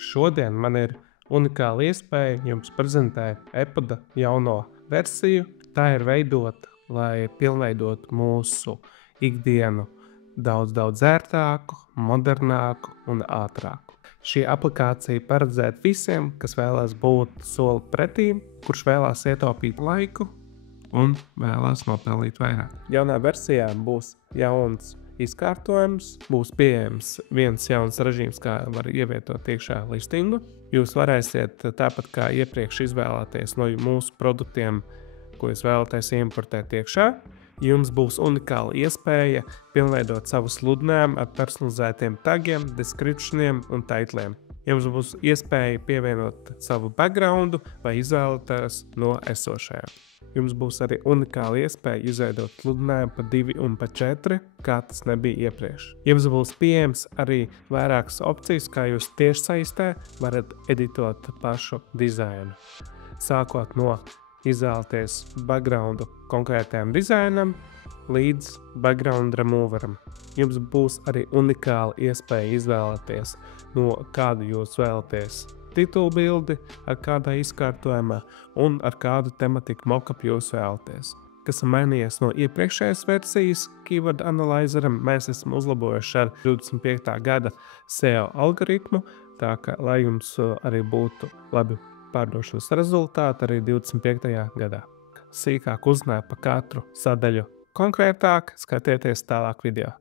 Šodien man ir unikāla iespēja jums prezentēt ePada jauno versiju. Tā ir veidota, lai pilnveidotu mūsu ikdienu daudz ērtāku, modernāku un ātrāku. Šī aplikācija paredzēta visiem, kas vēlās būt soli pretīm, kurš vēlās ietaupīt laiku un vēlās nopelnīt vairāk. Jaunā versijā būs jauns izkārtojums, būs pieejams viens jauns režīms, kā var ievietot iekšā listingu. Jūs varēsiet tāpat kā iepriekš izvēlēties no mūsu produktiem, ko jūs vēlaties importēt iekšā. Jums būs unikāla iespēja pilnveidot savu sludinājumu ar personalizētiem tagiem, descriptioniem un taitliem. Jums būs iespēja pievienot savu backgroundu vai izvēlēties no esošajām. Jums būs arī unikāla iespēja izveidot sludinājumu pa 2 un pa 4, kā tas nebija iepriekš. Jums būs pieejams arī vairākas opcijas, kā jūs tiešsaistē varat editot pašu dizainu. Sākot no izvēlēties backgroundu konkrētajam dizainam līdz background removeram. Jums būs arī unikāla iespēja izvēlēties, no kādu jūs vēlaties titulu bildi, ar kādā izkārtojumā un ar kādu tematiku mockup jūs vēlaties. Kas ir mainījies no iepriekšējās versijas Keyword Analyzeram, mēs esam uzlabojuši ar 25. gada SEO algoritmu, tā ka, lai jums arī būtu labi pārdošanas rezultāti arī 25. gadā. Sīkāk uzzināt par katru sadaļu konkrētāk, skatieties tālāk video.